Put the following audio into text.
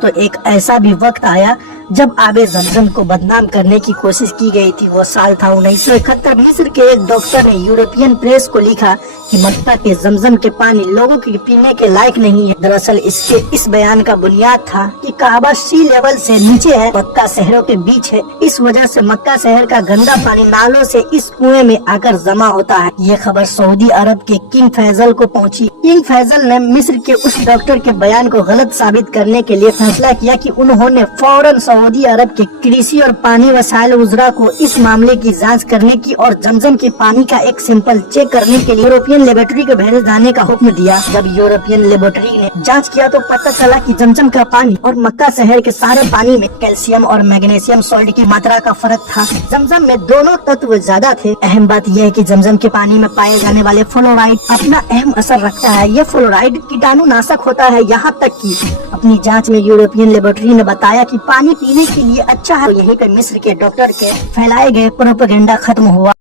दोस्तों एक ऐसा भी वक्त आया जब आबे जमजम को बदनाम करने की कोशिश की गई थी। वो साल था 1971। मिस्र के एक डॉक्टर ने यूरोपियन प्रेस को लिखा कि मक्का के जमजम के पानी लोगों के पीने के लायक नहीं है। दरअसल इसके इस बयान का बुनियाद था कि काबा सी लेवल से नीचे है, मक्का शहरों के बीच है। इस वजह से मक्का शहर का गंदा पानी नालों से इस कुएं में आकर जमा होता है। ये खबर सऊदी अरब के किंग फैजल को पहुंची। किंग फैजल ने मिस्र के उस डॉक्टर के बयान को गलत साबित करने के लिए फैसला किया कि उन्होंने फौरन सऊदी अरब के कृषि और पानी वसाइल उजरा को इस मामले की जांच करने की और जमजम के पानी का एक सैंपल चेक करने के लिए यूरोपियन लेबोरेटरी को भेजे जाने का हुक्म दिया। जब यूरोपियन लेबोरेटरी ने जांच किया तो पता चला कि जमजम का पानी और मक्का शहर के सारे पानी में कैल्शियम और मैग्नीशियम सॉल्ट की मात्रा का फर्क था। जमजम में दोनों तत्व ज्यादा थे। अहम बात यह है कि जमजम के पानी में पाए जाने वाले फ्लोराइड अपना अहम असर रखता है। ये फ्लोराइड कीटाणुनाशक होता है। यहाँ तक कि अपनी जांच में यूरोपियन लेबोरेटरी ने बताया कि पानी पीने के लिए अच्छा है। यहीं पे मिस्र के डॉक्टर के फैलाए गए प्रोपेगेंडा खत्म हुआ।